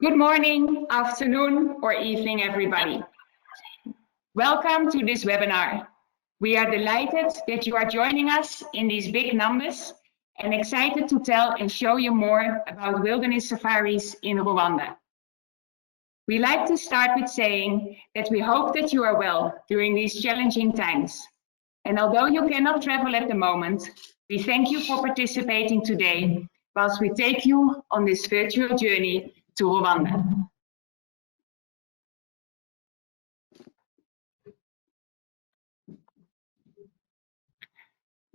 Good morning, afternoon, or evening, everybody. Welcome to this webinar. We are delighted that you are joining us in these big numbers and excited to tell and show you more about wilderness safaris in Rwanda. We like to start with saying that we hope that you are well during these challenging times. And although you cannot travel at the moment, we thank you for participating today whilst we take you on this virtual journey to Rwanda.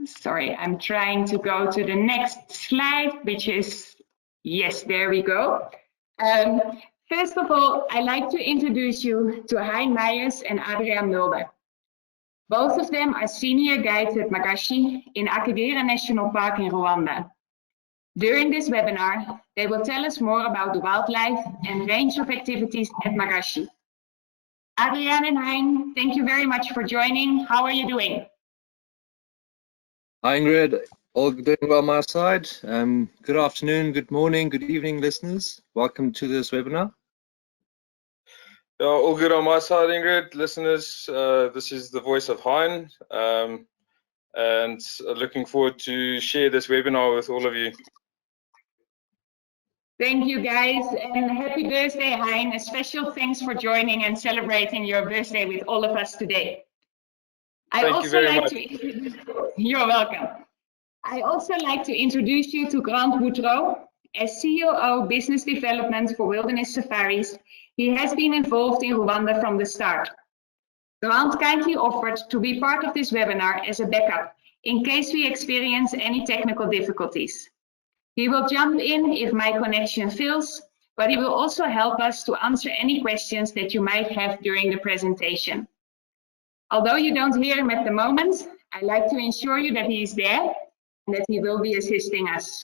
Sorry, I'm trying to go to the next slide, which is, yes, there we go. First of all, I'd like to introduce you to Hein and Adriaan Mulder. Both of them are senior guides at Magashi in Akagera National Park in Rwanda. During this webinar, they will tell us more about the wildlife and range of activities at Magashi. Adriaan and Hein, thank you very much for joining. How are you doing? Hi Ingrid, all doing well on my side. Good afternoon, good morning, good evening, listeners. Welcome to this webinar. All good on my side, Ingrid. Listeners, this is the voice of Hein, and looking forward to share this webinar with all of you. Thank you, guys, and happy birthday, Hein. A special thanks for joining and celebrating your birthday with all of us today. Thank you very much. You're welcome. I also like to introduce you to Grant Woodrow. As COO Business Development for Wilderness Safaris, he has been involved in Rwanda from the start. Grant kindly offered to be part of this webinar as a backup in case we experience any technical difficulties. He will jump in if my connection fails, but he will also help us to answer any questions that you might have during the presentation. Although you don't hear him at the moment, I'd like to ensure you that he is there and that he will be assisting us.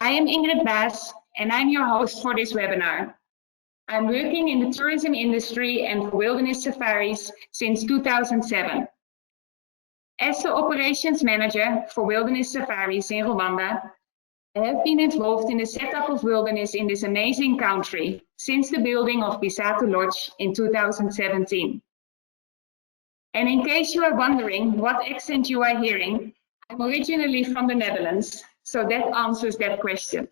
I am Ingrid Baas, and I'm your host for this webinar. I'm working in the tourism industry and for wilderness safaris since 2007. As the operations manager for wilderness safaris in Rwanda, I have been involved in the setup of wilderness in this amazing country since the building of Bisate Lodge in 2017. And in case you are wondering what accent you are hearing, I'm originally from the Netherlands, so that answers that question.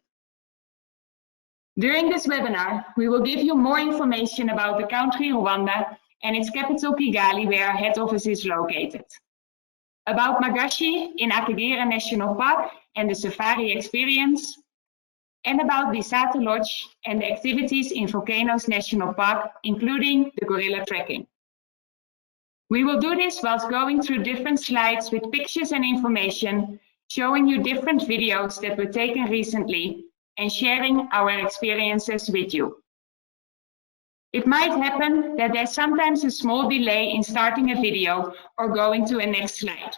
During this webinar, we will give you more information about the country Rwanda and its capital Kigali, where our head office is located. About Magashi in Akagera National Park and the safari experience, and about Bisate Lodge and the activities in Volcanoes National Park, including the gorilla trekking. We will do this whilst going through different slides with pictures and information, showing you different videos that were taken recently and sharing our experiences with you. It might happen that there's sometimes a small delay in starting a video or going to a next slide.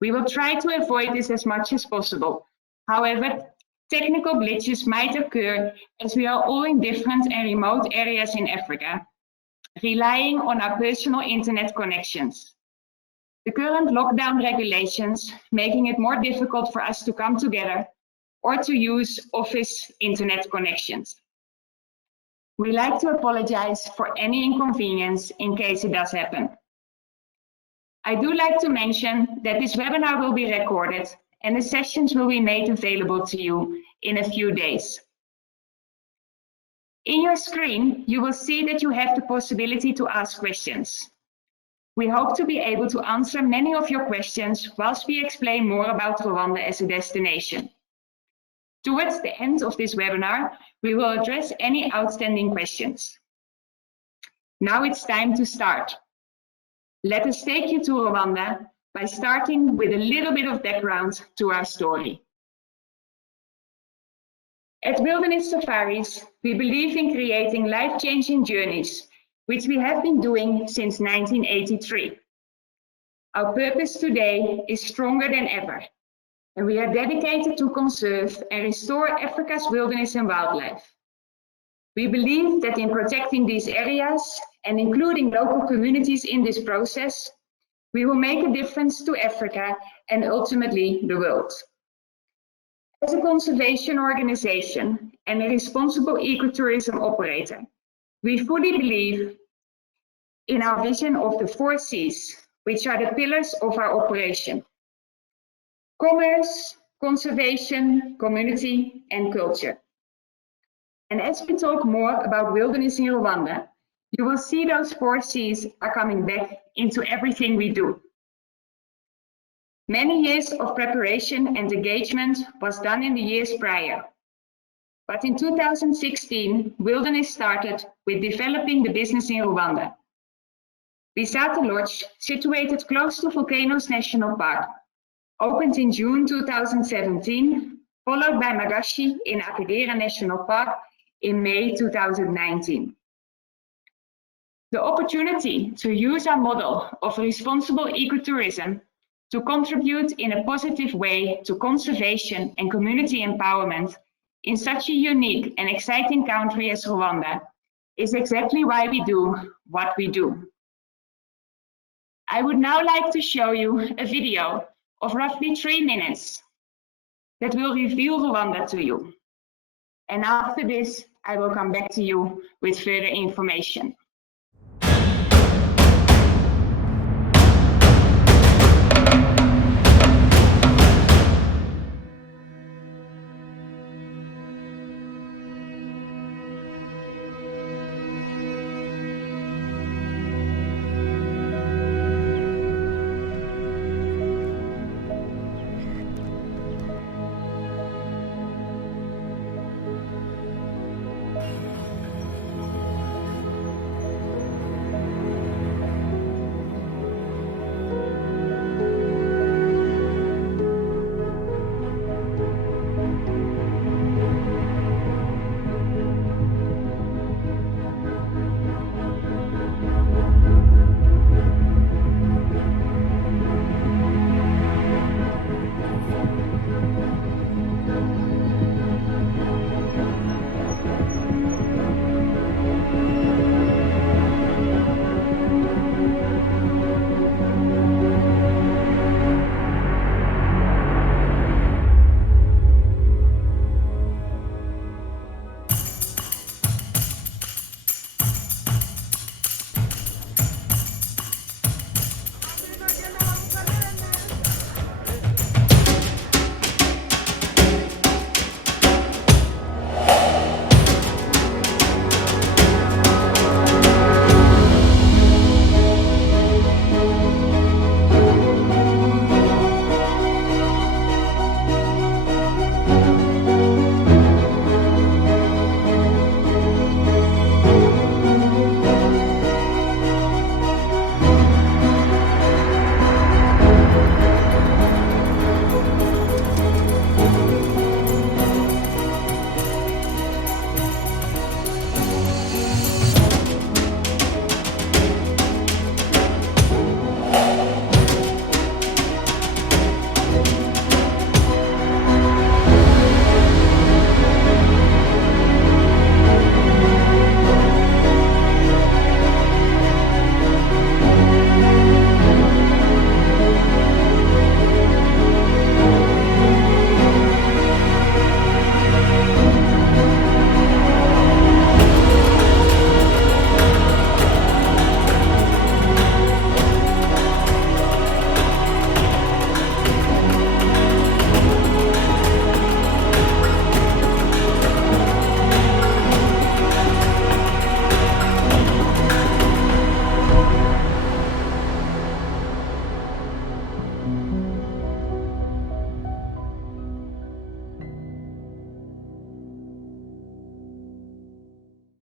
We will try to avoid this as much as possible. However, technical glitches might occur as we are all in different and remote areas in Africa, relying on our personal internet connections. The current lockdown regulations making it more difficult for us to come together or to use office internet connections. We like to apologize for any inconvenience in case it does happen. I do like to mention that this webinar will be recorded and the sessions will be made available to you in a few days. In your screen, you will see that you have the possibility to ask questions. We hope to be able to answer many of your questions whilst we explain more about Rwanda as a destination. Towards the end of this webinar, we will address any outstanding questions. Now it's time to start. Let us take you to Rwanda by starting with a little bit of background to our story. At Wilderness Safaris, we believe in creating life-changing journeys, which we have been doing since 1983. Our purpose today is stronger than ever, and we are dedicated to conserve and restore Africa's wilderness and wildlife. We believe that in protecting these areas and including local communities in this process, we will make a difference to Africa and ultimately the world. As a conservation organization and a responsible ecotourism operator. We fully believe in our vision of the 4 C's, which are the pillars of our operation: commerce, conservation, community, and culture. And as we talk more about wilderness in Rwanda, you will see those 4 C's are coming back into everything we do. Many years of preparation and engagement was done in the years prior. But in 2016, Wilderness started with developing the business in Rwanda. Bisate Lodge, situated close to Volcanoes National Park, opened in June 2017, followed by Magashi in Akagera National Park in May 2019. The opportunity to use our model of responsible ecotourism to contribute in a positive way to conservation and community empowerment in such a unique and exciting country as Rwanda is exactly why we do what we do. I would now like to show you a video of roughly 3 minutes that will reveal Rwanda to you. And after this, I will come back to you with further information.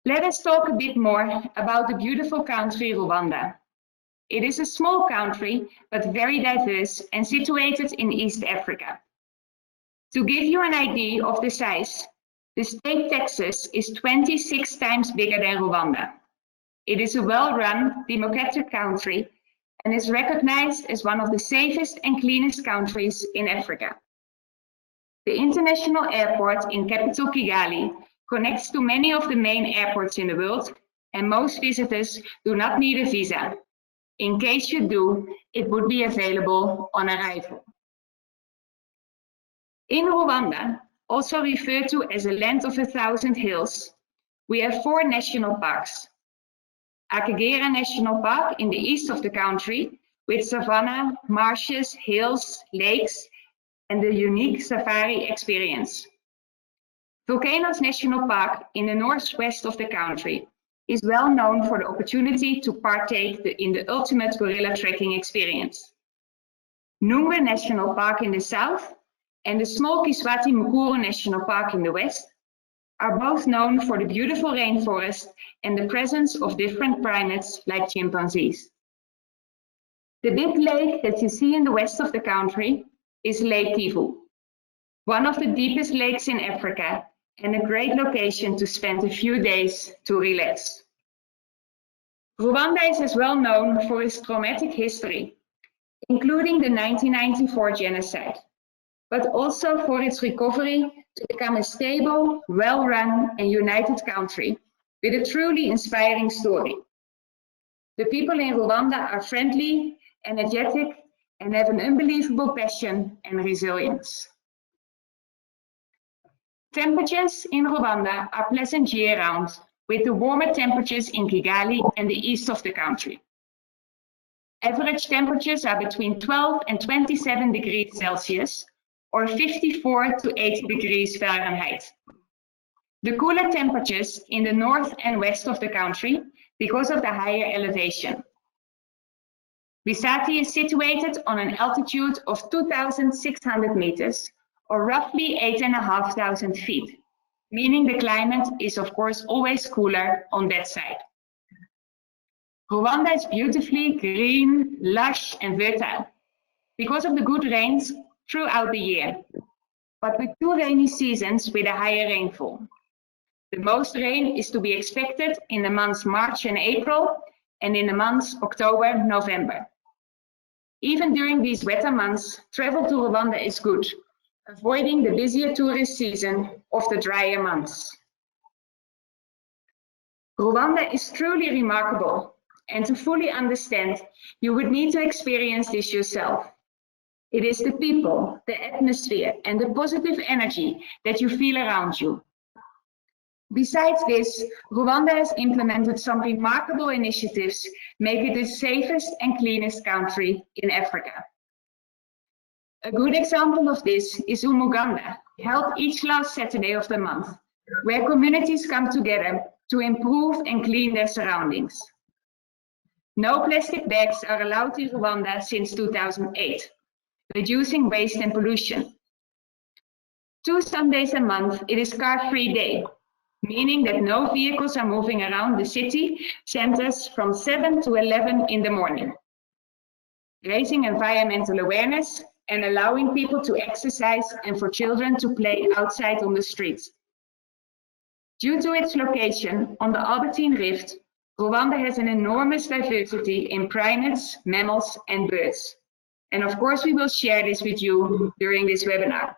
Let us talk a bit more about the beautiful country Rwanda. It is a small country, but very diverse and situated in East Africa. To give you an idea of the size, the state Texas is 26 times bigger than Rwanda. It is a well-run, democratic country and is recognized as one of the safest and cleanest countries in Africa. The international airport in capital Kigali connects to many of the main airports in the world, and most visitors do not need a visa. In case you do, it would be available on arrival. In Rwanda, also referred to as a land of 1,000 hills, we have 4 national parks. Akagera National Park in the east of the country, with savanna, marshes, hills, lakes, and the unique safari experience. Volcanoes National Park in the northwest of the country is well known for the opportunity to partake in the ultimate gorilla trekking experience. Nungwe National Park in the south and the small Kiswati Mukuru National Park in the west are both known for the beautiful rainforest and the presence of different primates like chimpanzees. The big lake that you see in the west of the country is Lake Kivu, one of the deepest lakes in Africa and a great location to spend a few days to relax. Rwanda is as well known for its traumatic history, including the 1994 genocide, but also for its recovery to become a stable, well-run and united country with a truly inspiring story. The people in Rwanda are friendly, energetic, and have an unbelievable passion and resilience. Temperatures in Rwanda are pleasant year-round, with the warmer temperatures in Kigali and the east of the country. Average temperatures are between 12 and 27 degrees Celsius, or 54 to 80 degrees Fahrenheit. The cooler temperatures in the north and west of the country because of the higher elevation. Bisate is situated on an altitude of 2,600 meters, or roughly 8,500 feet, meaning the climate is of course always cooler on that side. Rwanda is beautifully green, lush and fertile because of the good rains throughout the year, but with 2 rainy seasons with a higher rainfall. The most rain is to be expected in the months March and April, and in the months October, November. Even during these wetter months, travel to Rwanda is good, avoiding the busier tourist season of the drier months. Rwanda is truly remarkable, and to fully understand, you would need to experience this yourself. It is the people, the atmosphere, and the positive energy that you feel around you. Besides this, Rwanda has implemented some remarkable initiatives, making it the safest and cleanest country in Africa. A good example of this is Umuganda, held each last Saturday of the month, where communities come together to improve and clean their surroundings. No plastic bags are allowed in Rwanda since 2008, reducing waste and pollution. 2 Sundays a month, it is car-free day, meaning that no vehicles are moving around the city centers from 7 to 11 in the morning, raising environmental awareness and allowing people to exercise and for children to play outside on the streets. Due to its location on the Albertine Rift, Rwanda has an enormous diversity in primates, mammals, and birds. And of course, we will share this with you during this webinar.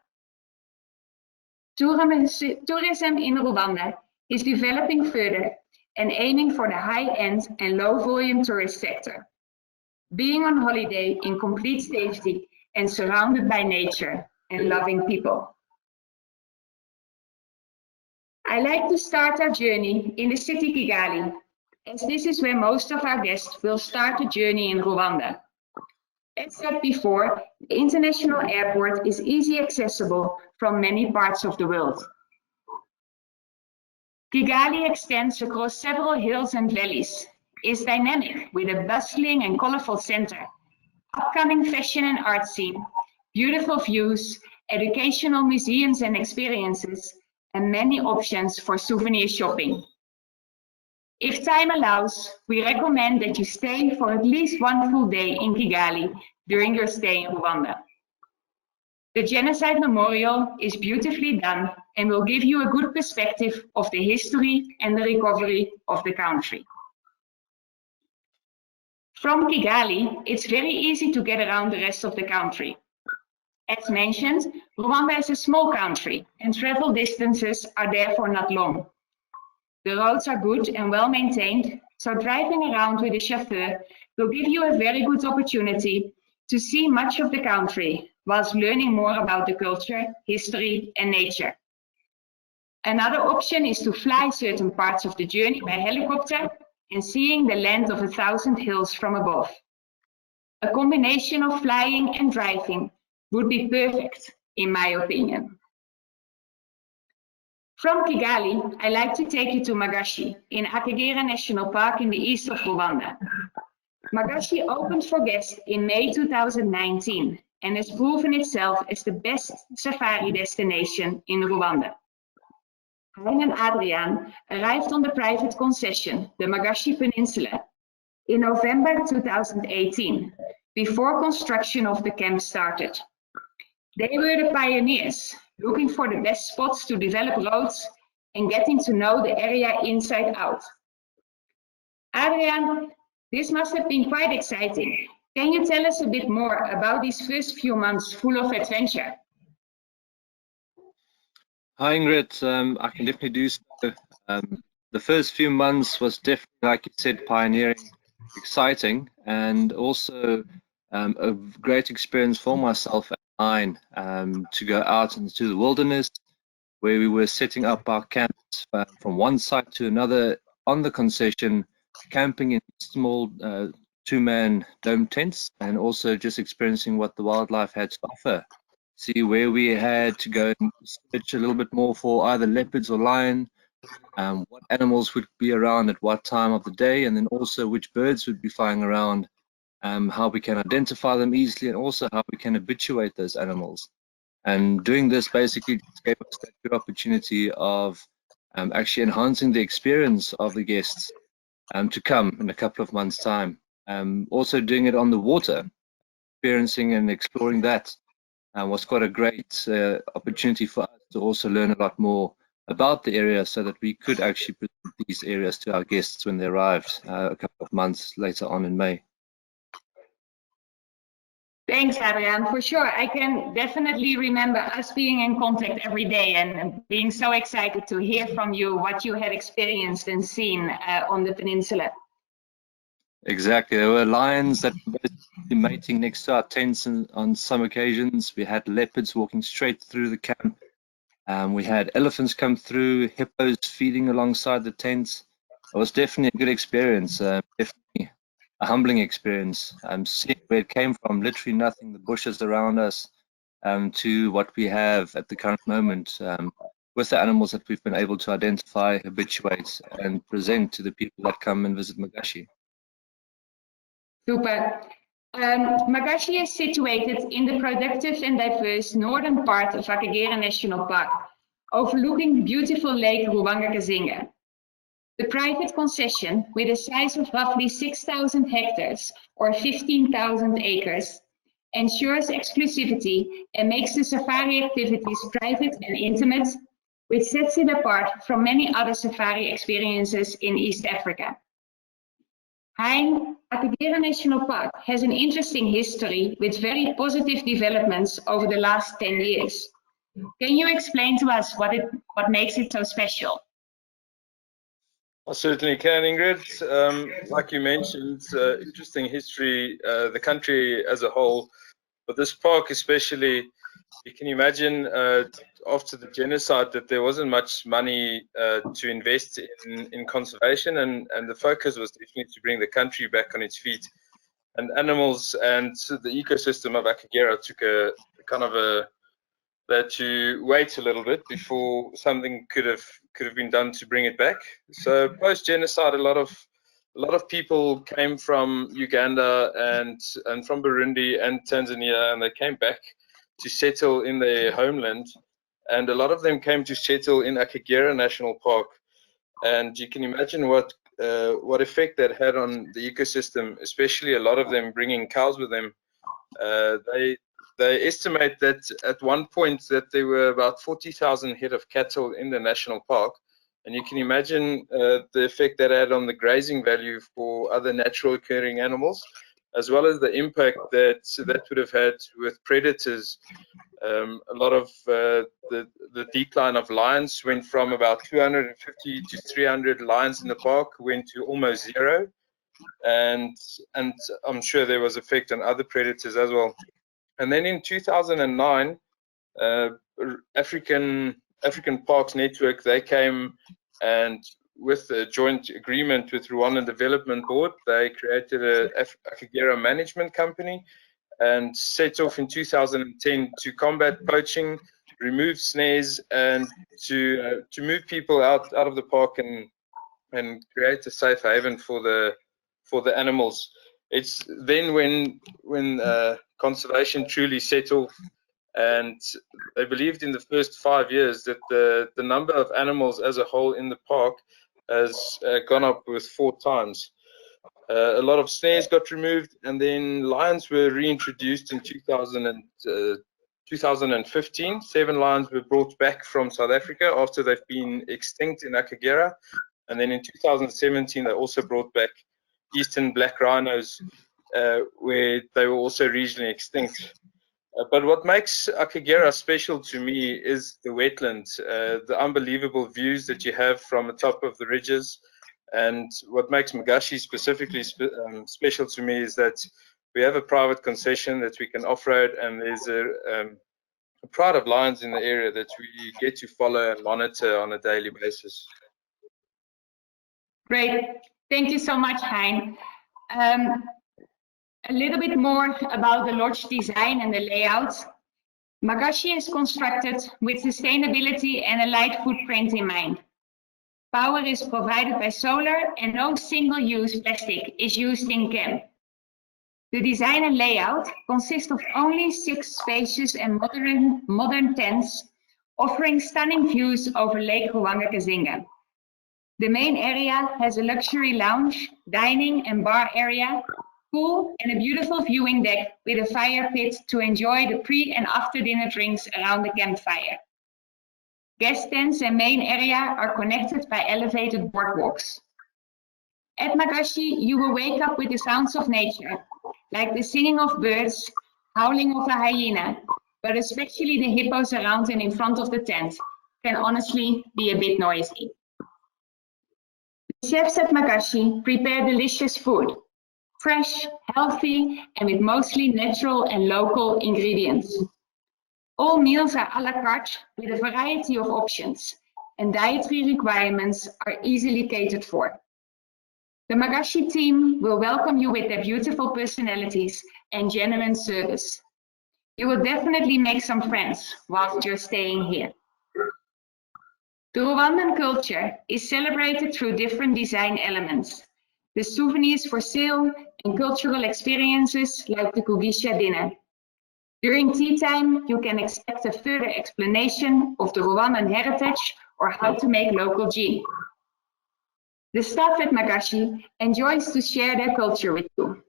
Tourism in Rwanda is developing further and aiming for the high-end and low-volume tourist sector, being on holiday in complete safety and surrounded by nature and loving people. I like to start our journey in the city Kigali, as this is where most of our guests will start the journey in Rwanda. As said before, the international airport is easily accessible from many parts of the world. Kigali extends across several hills and valleys, is dynamic with a bustling and colorful center, upcoming fashion and art scene, beautiful views, educational museums and experiences, and many options for souvenir shopping. If time allows, we recommend that you stay for at least 1 full day in Kigali during your stay in Rwanda. The Genocide Memorial is beautifully done and will give you a good perspective of the history and the recovery of the country. From Kigali, it's very easy to get around the rest of the country. As mentioned, Rwanda is a small country and travel distances are therefore not long. The roads are good and well maintained, so driving around with a chauffeur will give you a very good opportunity to see much of the country whilst learning more about the culture, history and nature. Another option is to fly certain parts of the journey by helicopter and seeing the land of 1,000 hills from above. A combination of flying and driving would be perfect, in my opinion. From Kigali, I like to take you to Magashi in Akagera National Park in the east of Rwanda. Magashi opened for guests in May 2019 and has proven itself as the best safari destination in Rwanda. Hein and Adriaan arrived on the private concession, the Magashi Peninsula, in November 2018, before construction of the camp started. They were the pioneers, looking for the best spots to develop roads and getting to know the area inside out. Adriaan, this must have been quite exciting. Can you tell us a bit more about these first few months full of adventure? Hi Ingrid, I can definitely do so. The first few months was definitely, like you said, pioneering, exciting, and also a great experience for myself and Hein to go out into the wilderness, where we were setting up our camps from one site to another on the concession, camping in small two-man dome tents, and also just experiencing what the wildlife had to offer. See where we had to go and search a little bit more for either leopards or lion, what animals would be around at what time of the day, and then also which birds would be flying around, how we can identify them easily, and also how we can habituate those animals. And doing this basically just gave us that good opportunity of actually enhancing the experience of the guests to come in a couple of months' time. Also doing it on the water, experiencing and exploring that was quite a great opportunity for us to also learn a lot more about the area, so that we could actually present these areas to our guests when they arrived a couple of months later on in May. Thanks, Adriaan. For sure, I can definitely remember us being in contact every day and being so excited to hear from you what you had experienced and seen on the peninsula. Exactly. There were lions that were mating next to our tents on some occasions. We had leopards walking straight through the camp. We had elephants come through, hippos feeding alongside the tents. It was definitely a good experience, definitely a humbling experience. Seeing where it came from, literally nothing, the bushes around us, to what we have at the current moment with the animals that we've been able to identify, habituate, and present to the people that come and visit Magashi. Super. Magashi is situated in the productive and diverse northern part of Akagera National Park, overlooking the beautiful Lake Rwanda. The private concession, with a size of roughly 6,000 hectares or 15,000 acres, ensures exclusivity and makes the safari activities private and intimate, which sets it apart from many other safari experiences in East Africa. Hein, Akagera National Park has an interesting history with very positive developments over the last 10 years. Can you explain to us what makes it so special? I certainly can, Ingrid. Like you mentioned, interesting history, the country as a whole, but this park especially. You can imagine after the genocide that there wasn't much money to invest in conservation, and the focus was definitely to bring the country back on its feet. And animals and the ecosystem of Akagera took a kind of they had to wait a little bit before something could have been done to bring it back. So post genocide, a lot of people came from Uganda and from Burundi and Tanzania, and they came back to settle in their homeland, and a lot of them came to settle in Akagera National Park. And you can imagine what effect that had on the ecosystem, especially a lot of them bringing cows with them. They estimate that at one point that there were about 40,000 head of cattle in the national park, and you can imagine the effect that had on the grazing value for other natural occurring animals, as well as the impact that would have had with predators. A lot of the decline of lions went from about 250 to 300 lions in the park, went to almost zero, and I'm sure there was effect on other predators as well. And then in 2009, African African Parks Network, they came and with a joint agreement with Rwandan Development Board, they created a Akagera management company and set off in 2010 to combat poaching, remove snares, and to move people out of the park and create a safe haven for the animals. It's then when conservation truly set off, and they believed in the first 5 years that the number of animals as a whole in the park has gone up with 4 times. A lot of snares got removed, and then lions were reintroduced in 2015. 7 lions were brought back from South Africa after they've been extinct in Akagera. And then in 2017, they also brought back eastern black rhinos, where they were also regionally extinct. But what makes Akagera special to me is the wetlands, the unbelievable views that you have from the top of the ridges. And what makes Magashi specifically special to me is that we have a private concession that we can off-road, and there's a pride of lions in the area that we get to follow and monitor on a daily basis. Great. Thank you so much, Hein. A little bit more about the lodge design and the layout. Magashi is constructed with sustainability and a light footprint in mind. Power is provided by solar, and no single-use plastic is used in camp. The design and layout consist of only 6 spacious and modern tents, offering stunning views over Lake Rwanda. The main area has a luxury lounge, dining and bar area, pool, and a beautiful viewing deck with a fire pit to enjoy the pre- and after-dinner drinks around the campfire. Guest tents and main area are connected by elevated boardwalks. At Magashi, you will wake up with the sounds of nature, like the singing of birds, howling of a hyena, but especially the hippos around and in front of the tent can honestly be a bit noisy. The chefs at Magashi prepare delicious food, fresh, healthy, and with mostly natural and local ingredients. All meals are à la carte with a variety of options, and dietary requirements are easily catered for. The Magashi team will welcome you with their beautiful personalities and genuine service. You will definitely make some friends whilst you're staying here. The Rwandan culture is celebrated through different design elements, the souvenirs for sale, and cultural experiences like the Kugisha dinner. During tea time, you can expect a further explanation of the Rwandan heritage or how to make local gin. The staff at Magashi enjoys to share their culture with you.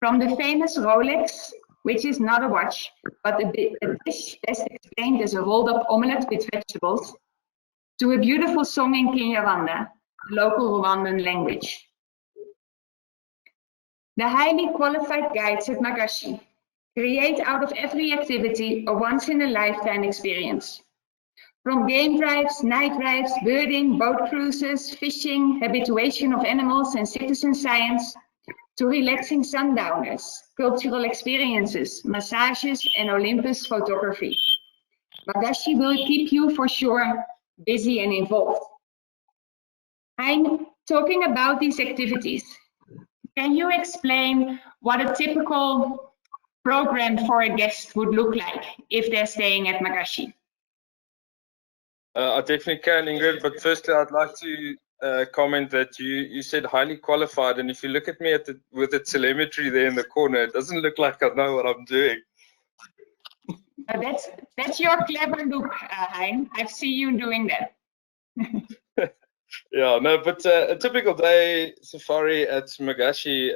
From the famous Rolex, which is not a watch, but a dish best explained as a rolled-up omelette with vegetables, to a beautiful song in Kinyarwanda, the local Rwandan language. The highly qualified guides at Magashi create out of every activity a once-in-a-lifetime experience. From game drives, night drives, birding, boat cruises, fishing, habituation of animals and citizen science, to relaxing sundowners, cultural experiences, massages, and Olympus photography. Magashi will keep you for sure busy and involved. I'm talking about these activities. Can you explain what a typical program for a guest would look like if they're staying at Magashi? I definitely can, Ingrid, but firstly I'd like to comment that you said highly qualified, and if you look at me with the telemetry there in the corner, it doesn't look like I know what I'm doing. That's your clever look, Hein. I've seen you doing that. Yeah, no, but a typical day safari at Magashi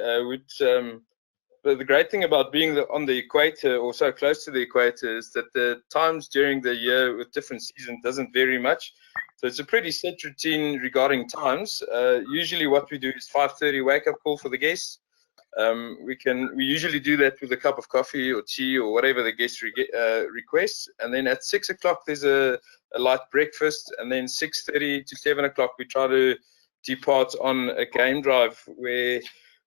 but the great thing about being on the equator or so close to the equator is that the times during the year with different seasons doesn't vary much. So it's a pretty set routine regarding times. Usually what we do is 5:30 wake up call for the guests. We usually do that with a cup of coffee or tea or whatever the guest requests. And then at 6 o'clock there's a light breakfast, and then 6:30 to 7 o'clock we try to depart on a game drive where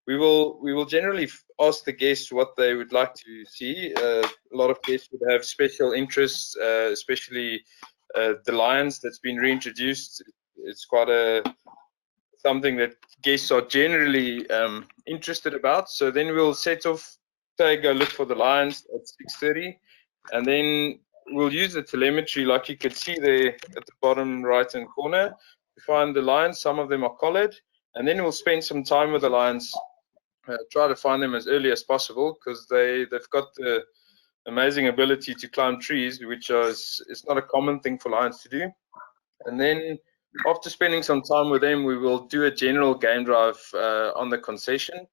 we will generally ask the guests what they would like to see. A lot of guests would have special interests, especially the lions that's been reintroduced. It's quite something that guests are generally interested about. So then we'll set off, say, go look for the lions at 6:30, and then we'll use the telemetry, like you could see there at the bottom right-hand corner, to find the lions. Some of them are collared, and then we'll spend some time with the lions, try to find them as early as possible, because they've got the amazing ability to climb trees, which is not a common thing for lions to do. And then after spending some time with them, we will do a general game drive on the concession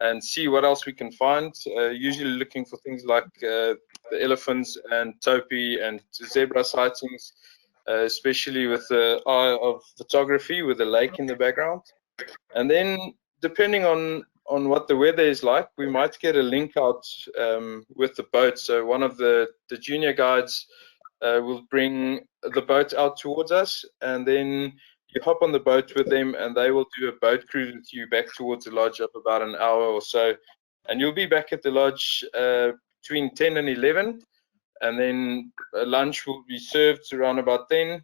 and see what else we can find, usually looking for things like the elephants and topi and zebra sightings, especially with the eye of photography with a lake in the background. And then depending on what the weather is like, we might get a link out with the boat. So one of the junior guides will bring the boat out towards us, and then you hop on the boat with them, and they will do a boat cruise with you back towards the lodge of about an hour or so. And you'll be back at the lodge between 10 and 11, and then lunch will be served around about 10.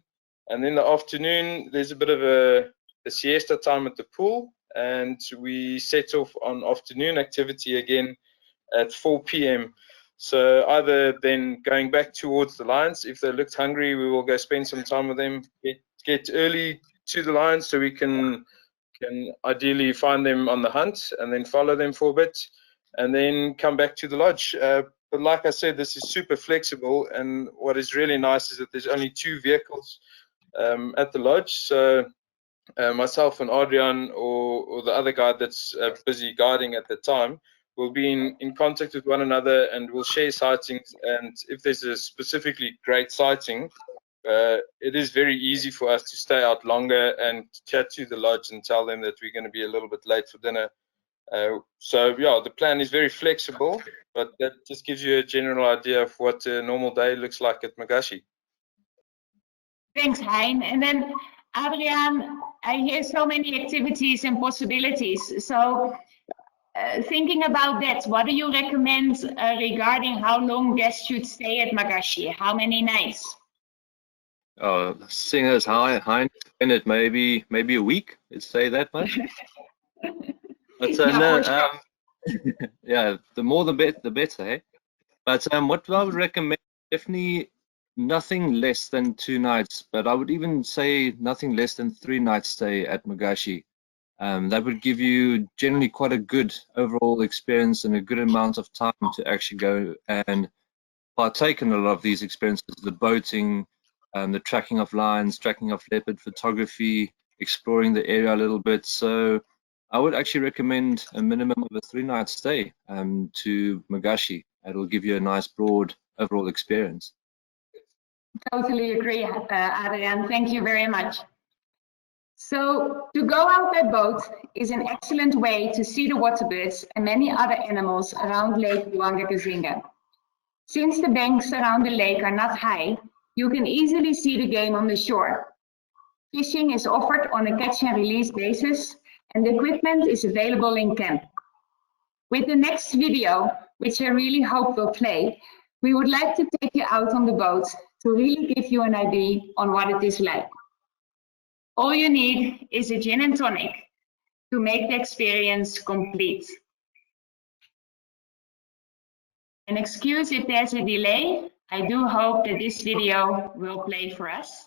And then the afternoon, there's a bit of a siesta time at the pool, and we set off on afternoon activity again at 4 p.m. So either then going back towards the lions, if they looked hungry, we will go spend some time with them, get early to the lions so we can ideally find them on the hunt and then follow them for a bit and then come back to the lodge. But like I said, this is super flexible, and what is really nice is that there's only 2 vehicles at the lodge. So myself and Adriaan or the other guy that's busy guiding at the time will be in contact with one another, and we'll share sightings. And if there's a specifically great sighting, it is very easy for us to stay out longer and chat to the lodge and tell them that we're going to be a little bit late for dinner. So yeah, the plan is very flexible, but that just gives you a general idea of what a normal day looks like at Magashi. Thanks, Hein. And then Adriaan, I hear so many activities and possibilities. So thinking about that, what do you recommend regarding how long guests should stay at Magashi? How many nights? Seeing as Hein explained it, maybe a week. Let's say that much. But no, yeah, the more the better, eh? But what I would recommend, definitely nothing less than 2 nights, but I would even say nothing less than 3 nights stay at Magashi. That would give you generally quite a good overall experience and a good amount of time to actually go and partake in a lot of these experiences, the boating, the tracking of lions, tracking of leopard, photography, exploring the area a little bit. So I would actually recommend a minimum of a 3-night stay to Magashi. It'll give you a nice broad overall experience. Totally agree, Adriaan. Thank you very much. So to go out by boat is an excellent way to see the waterbirds and many other animals around Lake Rwanda. Since the banks around the lake are not high, you can easily see the game on the shore. Fishing is offered on a catch and release basis, and the equipment is available in camp. With the next video, which I really hope will play, we would like to take you out on the boat to really give you an idea on what it is like. All you need is a gin and tonic to make the experience complete. And excuse if there's a delay. I do hope that this video will play for us.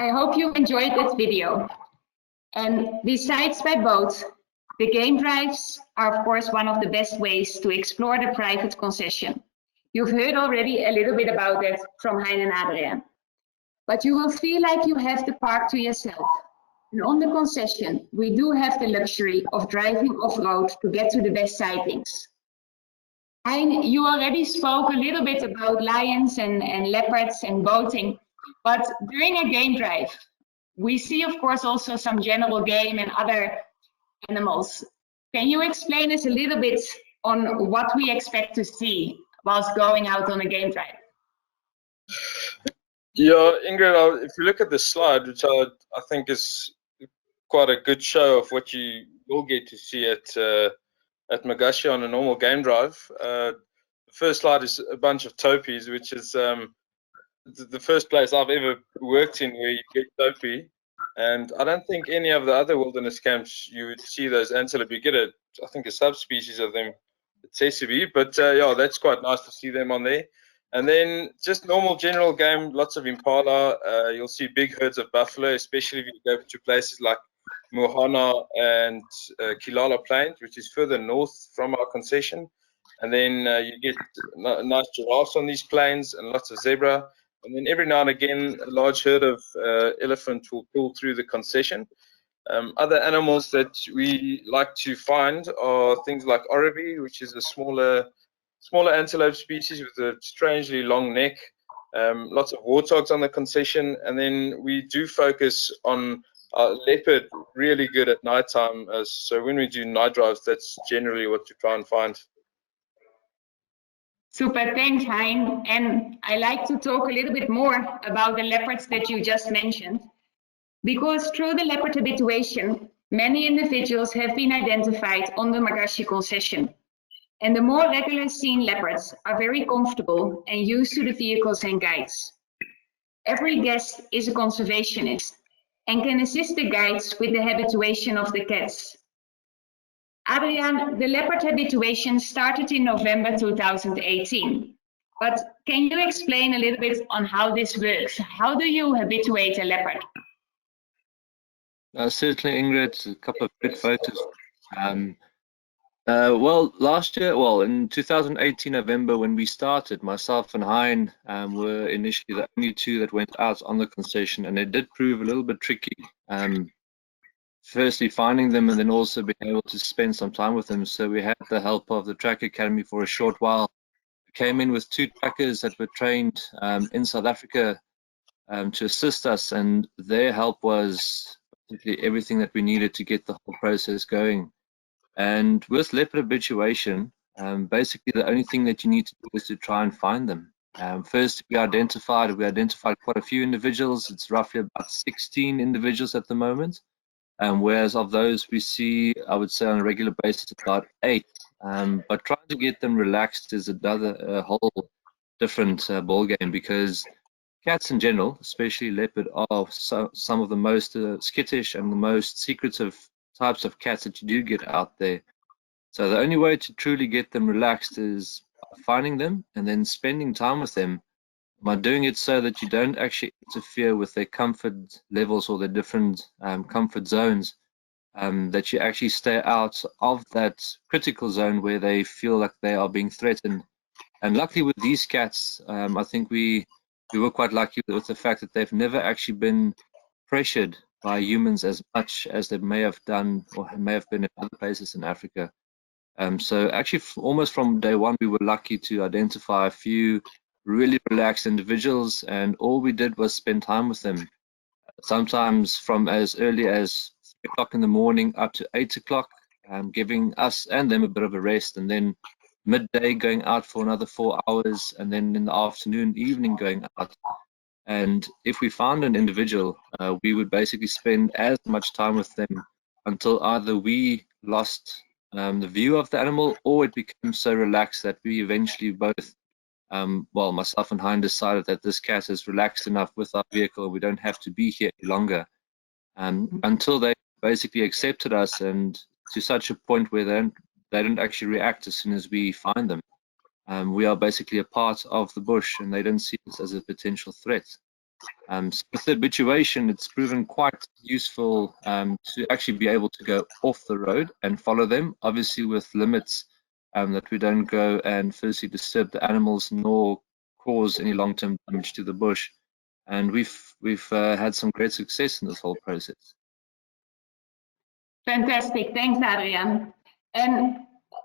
I hope you enjoyed this video. And besides by boat, the game drives are of course one of the best ways to explore the private concession. You've heard already a little bit about it from Hein and Adriaan. But you will feel like you have the park to yourself. And on the concession, we do have the luxury of driving off-road to get to the best sightings. Hein, you already spoke a little bit about lions and leopards and boating, but during a game drive, we see, of course, also some general game and other animals. Can you explain us a little bit on what we expect to see whilst going out on a game drive? Yeah, Ingrid, if you look at the slide, which I think is quite a good show of what you will get to see at Magashi on a normal game drive. The first slide is a bunch of topies, which is the first place I've ever worked in where you get topi. And I don't think any of the other wilderness camps you would see those antelope. You get I think a subspecies of them, it says to be, but yeah, that's quite nice to see them on there. And then just normal general game, lots of impala. You'll see big herds of buffalo, especially if you go to places like Mohana and Kilala Plains, which is further north from our concession. And then you get nice giraffes on these plains and lots of zebra. And then every now and again, a large herd of elephant will pull through the concession. Other animals that we like to find are things like oribi, which is a smaller antelope species with a strangely long neck. Lots of warthogs on the concession. And then we do focus on leopard really good at nighttime. So when we do night drives, that's generally what you try and find. Super, thanks, Hein. And I like to talk a little bit more about the leopards that you just mentioned, because through the leopard habituation, many individuals have been identified on the Magashi concession. And the more regular seen leopards are very comfortable and used to the vehicles and guides. Every guest is a conservationist and can assist the guides with the habituation of the cats. Adriaan, the leopard habituation started in November 2018. But can you explain a little bit on how this works? How do you habituate a leopard? Certainly, Ingrid, a couple of good photos. Well, last year, in 2018 November, when we started, myself and Hein were initially the only two that went out on the concession, and it did prove a little bit tricky. Firstly, finding them and then also being able to spend some time with them. So we had the help of the Track Academy for a short while. We came in with 2 trackers that were trained in South Africa to assist us, and their help was basically everything that we needed to get the whole process going. And with leopard habituation, basically the only thing that you need to do is to try and find them. First, we identified quite a few individuals. It's roughly about 16 individuals at the moment. Whereas of those we see, I would say on a regular basis, about 8. But trying to get them relaxed is a whole different ball game, because cats in general, especially leopard, are some of the most skittish and the most secretive types of cats that you do get out there. So the only way to truly get them relaxed is finding them and then spending time with them, by doing it so that you don't actually interfere with their comfort levels or their different comfort zones, that you actually stay out of that critical zone where they feel like they are being threatened. And luckily with these cats, I think we were quite lucky with the fact that they've never actually been pressured by humans as much as they may have done or may have been in other places in Africa. So actually almost from day one, we were lucky to identify a few really relaxed individuals, and all we did was spend time with them, sometimes from as early as 3 o'clock in the morning up to 8 o'clock, giving us and them a bit of a rest, and then midday going out for another 4 hours, and then in the afternoon, evening going out. And if we found an individual, we would basically spend as much time with them until either we lost the view of the animal, or it became so relaxed that we eventually both, myself and Hein, decided that this cat is relaxed enough with our vehicle, we don't have to be here any longer, until they basically accepted us, and to such a point where they don't actually react as soon as we find them. We are basically a part of the bush, and they don't see us as a potential threat. So with the habituation, it's proven quite useful to actually be able to go off the road and follow them, obviously with limits that we don't go and firstly disturb the animals nor cause any long-term damage to the bush. And we've had some great success in this whole process. Fantastic, thanks Adriaan. And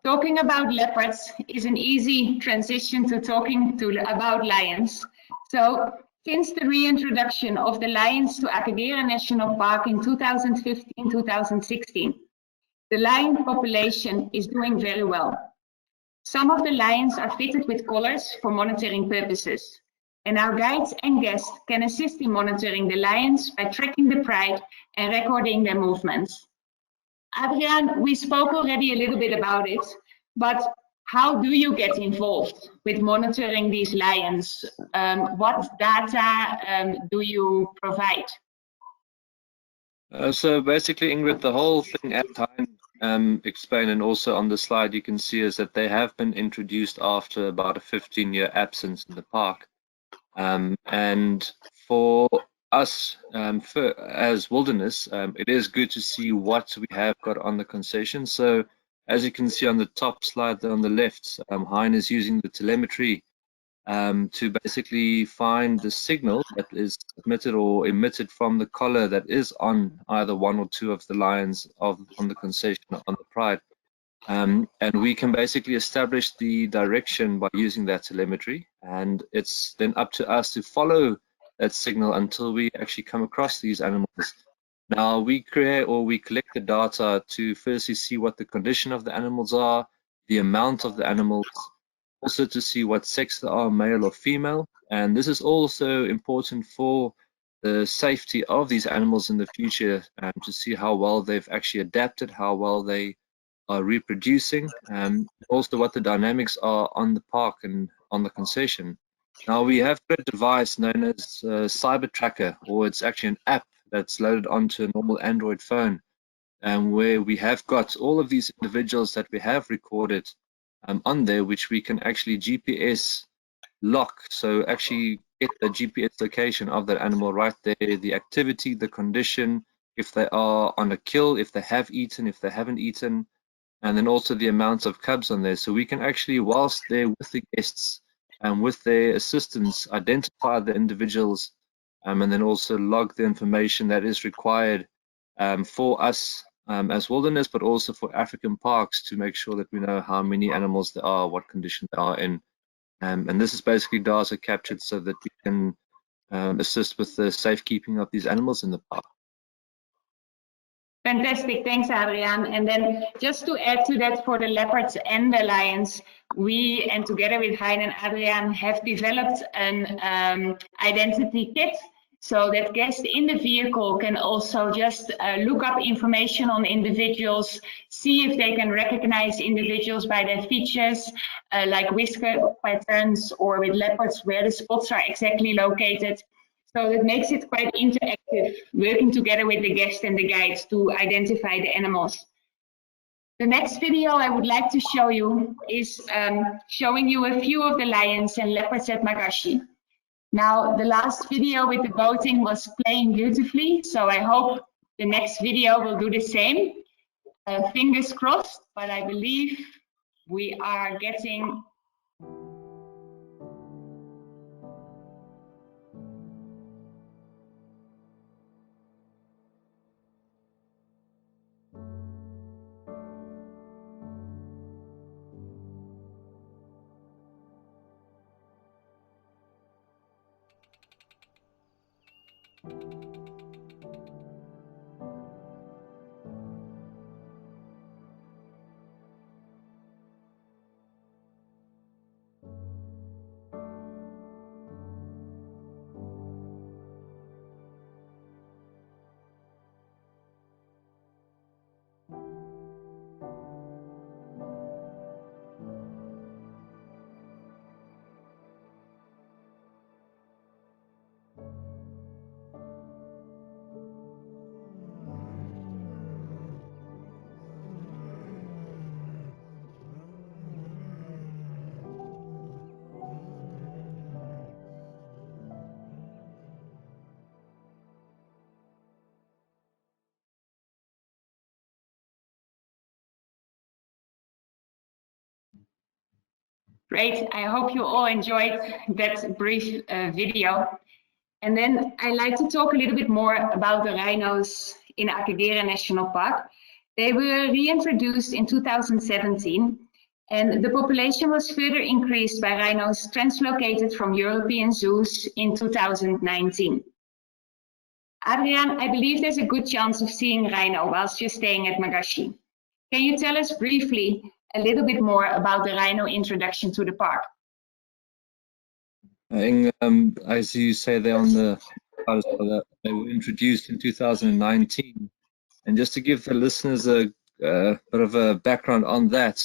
talking about leopards is an easy transition to talking about lions. So since the reintroduction of the lions to Akagera National Park in 2015-2016, the lion population is doing very well. Some of the lions are fitted with collars for monitoring purposes, and our guides and guests can assist in monitoring the lions by tracking the pride and recording their movements. Adriaan, we spoke already a little bit about it, but how do you get involved with monitoring these lions? What data do you provide? So basically, Ingrid, the whole thing, as Hein explained, and also on the slide you can see, is that they have been introduced after about a 15-year absence in the park. And for us, as wilderness, it is good to see what we have got on the concession. So as you can see on the top slide there on the left, Hein is using the telemetry to basically find the signal that is emitted or emitted from the collar that is on either one or two of the lions on the concession on the pride. And we can basically establish the direction by using that telemetry, and it's then up to us to follow that signal until we actually come across these animals. Now we collect the data to firstly see what the condition of the animals are, the amount of the animals, also to see what sex they are, male or female. And this is also important for the safety of these animals in the future, to see how well they've actually adapted, how well they are reproducing, also what the dynamics are on the park and on the concession. Now we have a device known as Cyber Tracker, or it's actually an app that's loaded onto a normal Android phone, where we have got all of these individuals that we have recorded on there, which we can actually GPS lock. So actually get the GPS location of that animal right there, the activity, the condition, if they are on a kill, if they have eaten, if they haven't eaten, and then also the amount of cubs on there. So we can actually, whilst they're with the guests and with their assistants, identify the individuals, and then also log the information that is required for us as wilderness, but also for African parks, to make sure that we know how many animals there are, what condition they are in. And this is basically data captured so that we can assist with the safekeeping of these animals in the park. Fantastic, thanks Adriaan. And then just to add to that, for the leopards and the lions, we, and together with Hein and Adriaan, have developed an identity kit, so that guests in the vehicle can also just look up information on individuals, see if they can recognize individuals by their features, like whisker patterns, or with leopards where the spots are exactly located. So that makes it quite interactive, working together with the guests and the guides to identify the animals. The next video I would like to show you is showing you a few of the lions and leopards at Magashi. Now, the last video with the boating was playing beautifully, so I hope the next video will do the same. Fingers crossed, but I believe we are getting... Great. I hope you all enjoyed that brief video. And then I'd like to talk a little bit more about the rhinos in Akagera National Park. They were reintroduced in 2017, and the population was further increased by rhinos translocated from European zoos in 2019. Adriaan, I believe there's a good chance of seeing rhino whilst you're staying at Magashi. Can you tell us briefly a little bit more about the rhino introduction to the park? As you say there on the they were introduced in 2019, and just to give the listeners a bit of a background on that,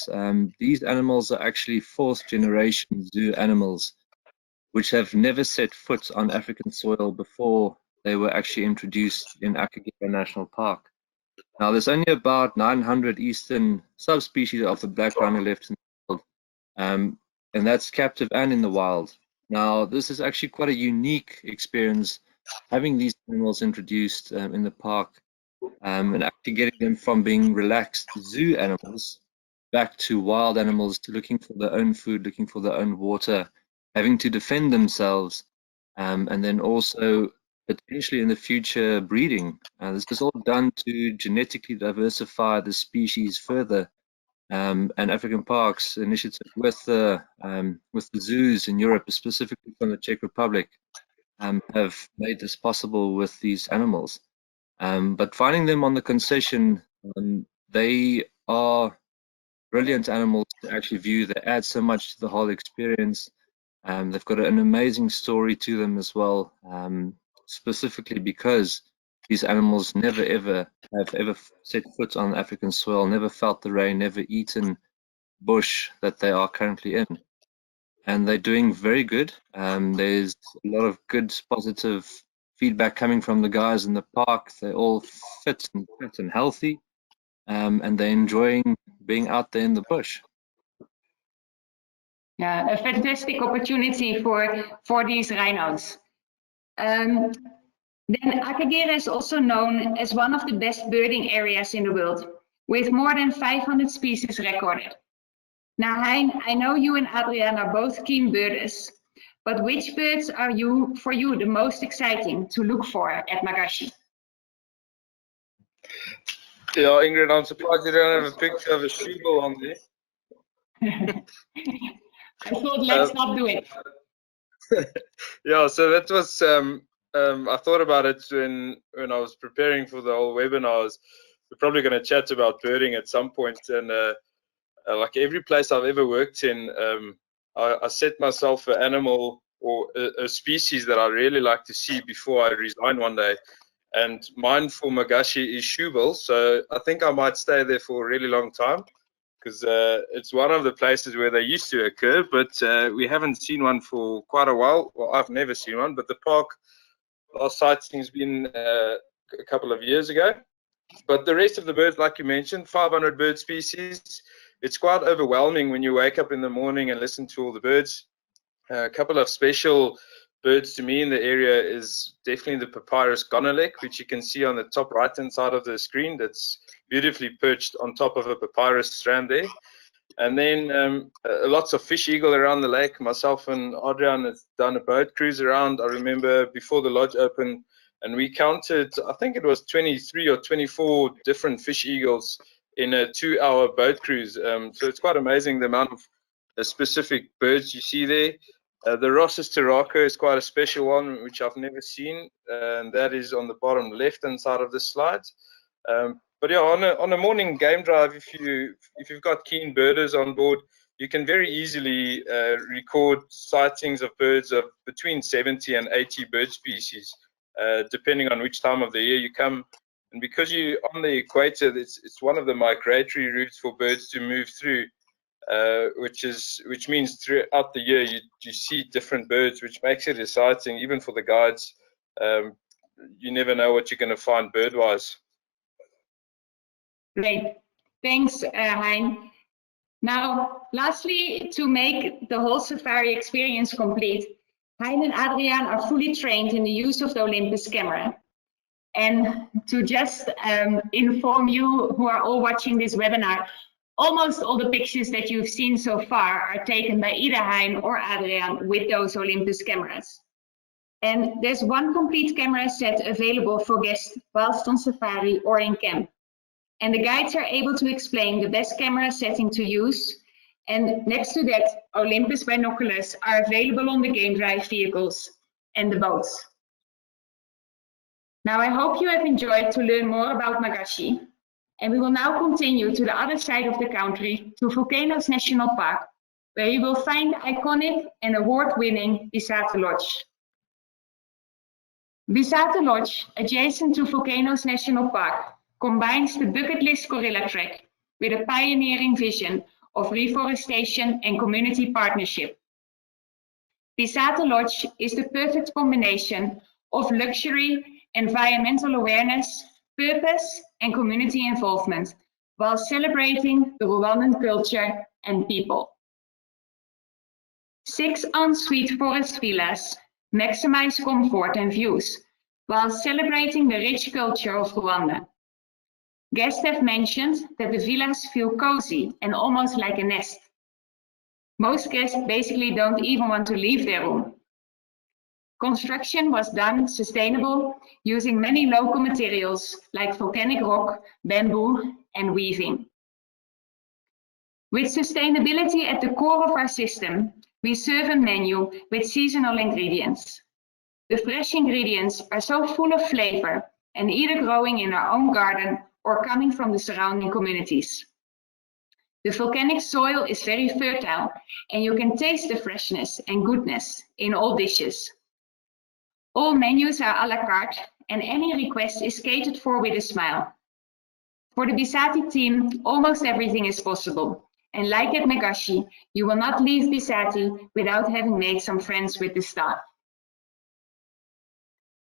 these animals are actually fourth generation zoo animals which have never set foot on African soil before they were actually introduced in Akagera National Park. Now, there's only about 900 eastern subspecies of the black rhino left in the world, and that's captive and in the wild. Now, this is actually quite a unique experience, having these animals introduced in the park, and actually getting them from being relaxed zoo animals back to wild animals, to looking for their own food, looking for their own water, having to defend themselves, and then also potentially in the future breeding. This is all done to genetically diversify the species further. And African Parks initiative with the zoos in Europe, specifically from the Czech Republic, have made this possible with these animals. But finding them on the concession, they are brilliant animals to actually view. They add so much to the whole experience. They've got an amazing story to them as well, specifically because these animals never ever have set foot on African soil, never felt the rain, never eaten bush that they are currently in. And they're doing very good. There's a lot of good positive feedback coming from the guys in the park. They're all fit and healthy, and they're enjoying being out there in the bush. Yeah, a fantastic opportunity for these rhinos. Then Akagera is also known as one of the best birding areas in the world, with more than 500 species recorded. Now, Hein, I know you and Adriaan are both keen birders, but which birds are for you the most exciting to look for at Magashi? Yeah, Ingrid, I'm surprised you don't have a picture of a sheeple on there. I thought let's not do it. Yeah, so that was I thought about it when I was preparing for the whole webinar. We're probably going to chat about birding at some point, and like every place I've ever worked in, I set myself an animal or a species that I really like to see before I resign one day. And mine for Magashi is shoebill, so I think I might stay there for a really long time, because it's one of the places where they used to occur, but we haven't seen one for quite a while. Well, I've never seen one, but the park, last sighting has been a couple of years ago. But the rest of the birds, like you mentioned, 500 bird species. It's quite overwhelming when you wake up in the morning and listen to all the birds. A couple of special birds to me in the area is definitely the papyrus gonolek, which you can see on the top right hand side of the screen. That's beautifully perched on top of a papyrus strand there. And then lots of fish eagle around the lake. Myself and Adriaan have done a boat cruise around. I remember before the lodge opened, and we counted, I think it was 23 or 24 different fish eagles in a 2-hour boat cruise. So it's quite amazing the amount of specific birds you see there. The Ross's Taraka is quite a special one, which I've never seen, and that is on the bottom left-hand side of the slide. But yeah, on a morning game drive, if you've got keen birders on board, you can very easily record sightings of birds of between 70 and 80 bird species, depending on which time of the year you come. And because you're on the equator, it's one of the migratory routes for birds to move through. Which means throughout the year you see different birds, which makes it exciting even for the guides. You never know what you're going to find bird-wise. Great, thanks, Hein. Now, lastly, to make the whole safari experience complete, Hein and Adriaan are fully trained in the use of the Olympus camera. And to just inform you who are all watching this webinar, Almost all the pictures that you've seen so far are taken by either Hein or Adriaan with those Olympus cameras. And there's one complete camera set available for guests whilst on safari or in camp. And the guides are able to explain the best camera setting to use. And next to that, Olympus binoculars are available on the game drive vehicles and the boats. Now, I hope you have enjoyed to learn more about Magashi. And we will now continue to the other side of the country, to Volcanoes National Park, where you will find the iconic and award-winning Bisate Lodge. Bisate Lodge, adjacent to Volcanoes National Park, combines the bucket list gorilla trek with a pioneering vision of reforestation and community partnership. Bisate Lodge is the perfect combination of luxury, environmental awareness, purpose and community involvement, while celebrating the Rwandan culture and people. 6 en-suite forest villas maximize comfort and views, while celebrating the rich culture of Rwanda. Guests have mentioned that the villas feel cozy and almost like a nest. Most guests basically don't even want to leave their room. Construction was done sustainable, using many local materials like volcanic rock, bamboo, and weaving. With sustainability at the core of our system, we serve a menu with seasonal ingredients. The fresh ingredients are so full of flavor and either growing in our own garden or coming from the surrounding communities. The volcanic soil is very fertile, and you can taste the freshness and goodness in all dishes. All menus are à la carte, and any request is catered for with a smile. For the Bisate team, almost everything is possible. And like at Magashi, you will not leave Bisate without having made some friends with the staff.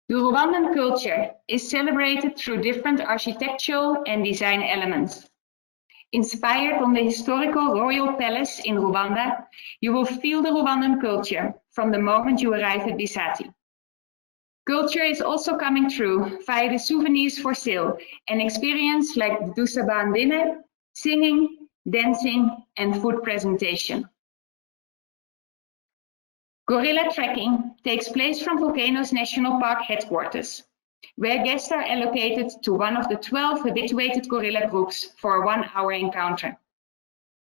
The Rwandan culture is celebrated through different architectural and design elements. Inspired on the historical royal palace in Rwanda, you will feel the Rwandan culture from the moment you arrive at Bisate. Culture is also coming through via the souvenirs for sale and experience like the Dusaban dinner, singing, dancing, and food presentation. Gorilla trekking takes place from Volcanoes National Park headquarters, where guests are allocated to one of the 12 habituated gorilla groups for a 1-hour encounter.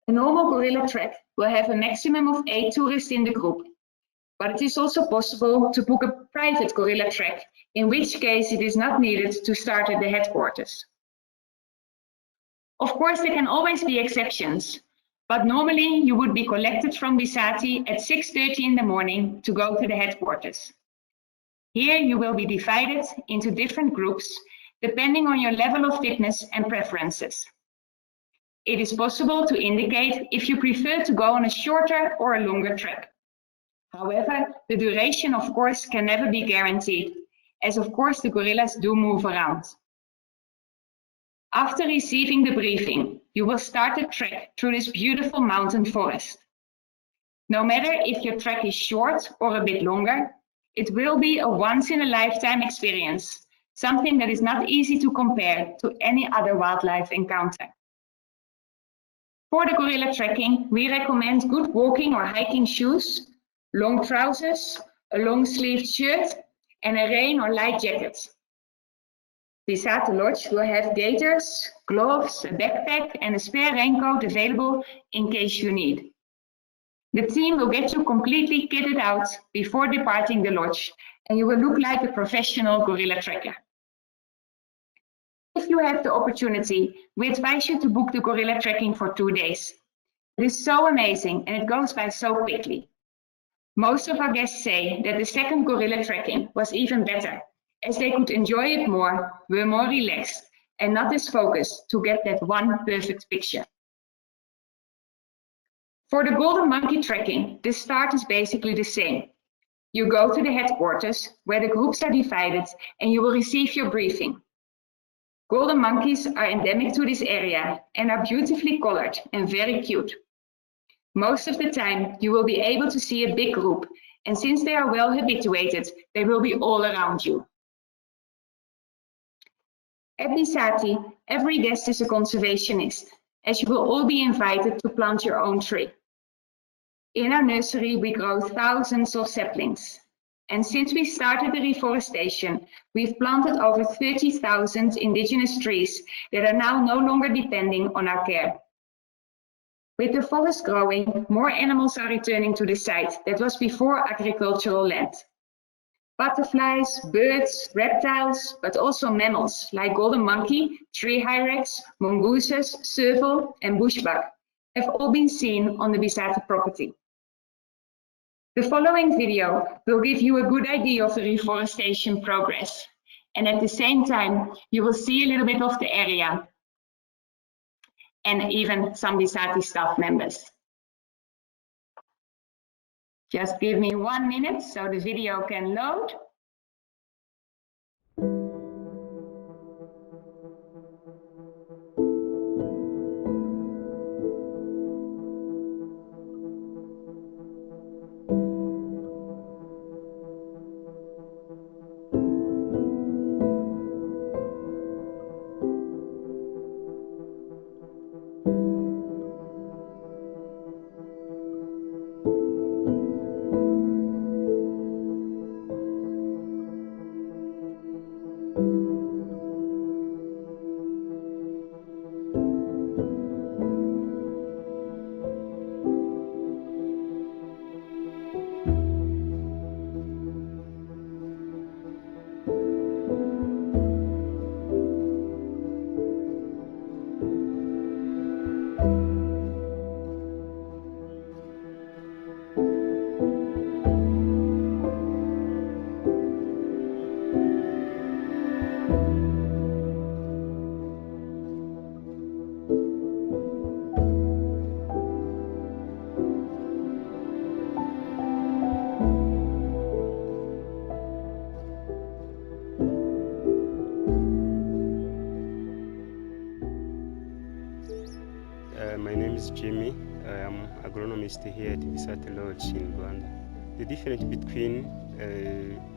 A normal gorilla trek will have a maximum of 8 tourists in the group, but it is also possible to book a private gorilla trek, in which case it is not needed to start at the headquarters. Of course, there can always be exceptions, but normally you would be collected from Bisate at 6:30 in the morning to go to the headquarters. Here you will be divided into different groups depending on your level of fitness and preferences. It is possible to indicate if you prefer to go on a shorter or a longer trek. However, the duration, of course, can never be guaranteed, as of course the gorillas do move around. After receiving the briefing, you will start the trek through this beautiful mountain forest. No matter if your trek is short or a bit longer, it will be a once-in-a-lifetime experience, something that is not easy to compare to any other wildlife encounter. For the gorilla trekking, we recommend good walking or hiking shoes, long trousers, a long-sleeved shirt, and a rain or light jacket. Bisate Lodge will have gaiters, gloves, a backpack, and a spare raincoat available in case you need. The team will get you completely kitted out before departing the lodge, and you will look like a professional gorilla trekker. If you have the opportunity, we advise you to book the gorilla trekking for 2 days. It is so amazing and it goes by so quickly. Most of our guests say that the second gorilla trekking was even better, as they could enjoy it more, were more relaxed, and not as focused to get that one perfect picture. For the golden monkey trekking, the start is basically the same. You go to the headquarters, where the groups are divided, and you will receive your briefing. Golden monkeys are endemic to this area and are beautifully colored and very cute. Most of the time, you will be able to see a big group, and since they are well habituated, they will be all around you. At Bisate, every guest is a conservationist, as you will all be invited to plant your own tree. In our nursery, we grow thousands of saplings. And since we started the reforestation, we've planted over 30,000 indigenous trees that are now no longer depending on our care. With the forest growing, more animals are returning to the site that was before agricultural land. Butterflies, birds, reptiles, but also mammals like golden monkey, tree hyrax, mongooses, serval, and bushbuck have all been seen on the Bisate property. The following video will give you a good idea of the reforestation progress, and at the same time, you will see a little bit of the area and even some Bisate staff members. Just give me 1 minute so the video can load. My name is Jimmy. I am agronomist here at Bisate Lodge in Rwanda. The difference between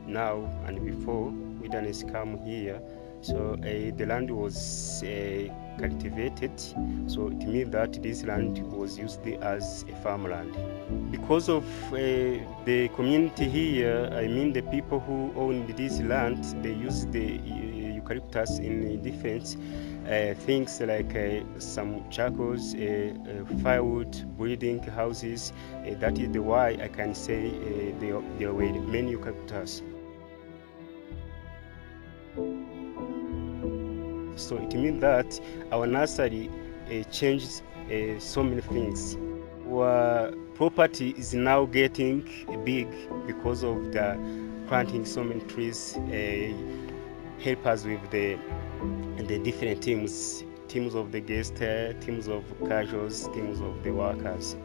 now and before we didn't come here, so the land was cultivated, so it means that this land was used as a farmland. Because of the community here, I mean the people who owned this land, they used the eucalyptus in different things like some charcoals, firewood, breeding houses. That is the why I can say there were many eucalyptus. So it means that our nursery changed so many things. Our property is now getting big because of the planting so many trees. Help us with the different teams of the guests, teams of casuals, teams of the workers.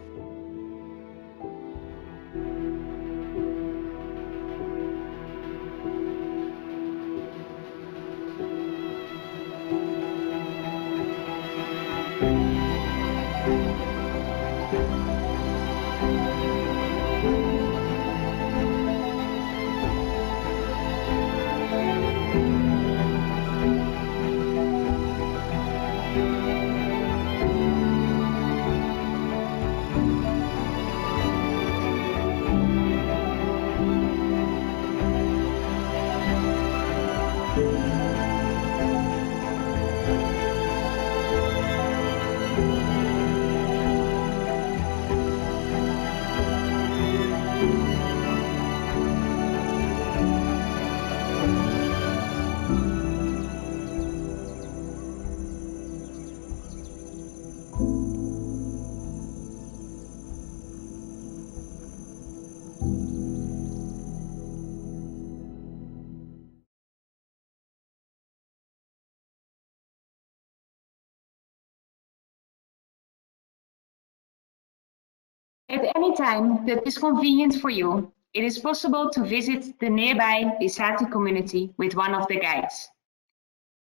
At any time that is convenient for you, it is possible to visit the nearby Bisate community with one of the guides.